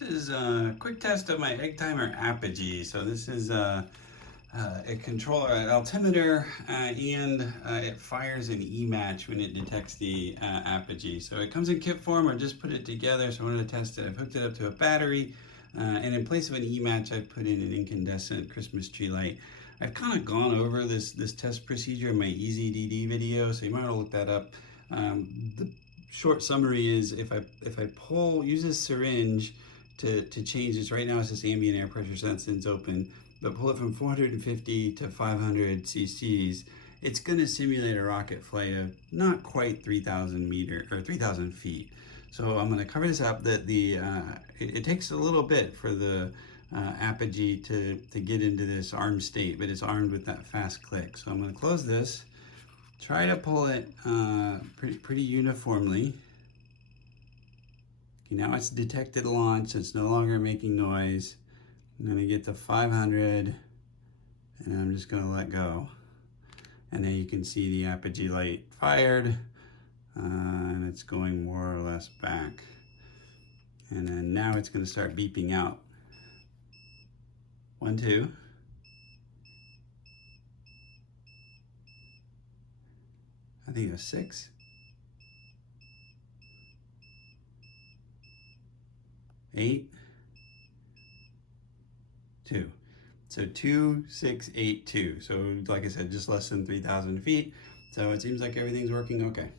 This is a quick test of my Eggtimer Apogee. So this is a controller, an altimeter, and it fires an E-match when it detects the Apogee. So it comes in kit form. I just put it together, so I wanted to test it. I've hooked it up to a battery, and in place of an E-match, I've put in an incandescent Christmas tree light. I've kind of gone over this test procedure in my EasyDD video, so you might want to look that up. The short summary is if I use this syringe to change this. Right now it's just ambient air pressure since it's open, but pull it from 450 to 500 cc's, it's going to simulate a rocket flight of not quite 3,000 feet. So I'm going to cover this up. That it takes a little bit for the Apogee to get into this armed state, but it's armed with that fast click. So I'm going to close this, try to pull it pretty uniformly. Okay, now it's detected launch, so it's no longer making noise. I'm going to get to 500, and I'm just going to let go. And then you can see the Apogee light fired, and it's going more or less back. And then now it's going to start beeping out. 1, 2. I think it was 6. 8, 2. So 2, 6, 8, 2. So like I said, just less than 3,000 feet. So it seems like everything's working okay.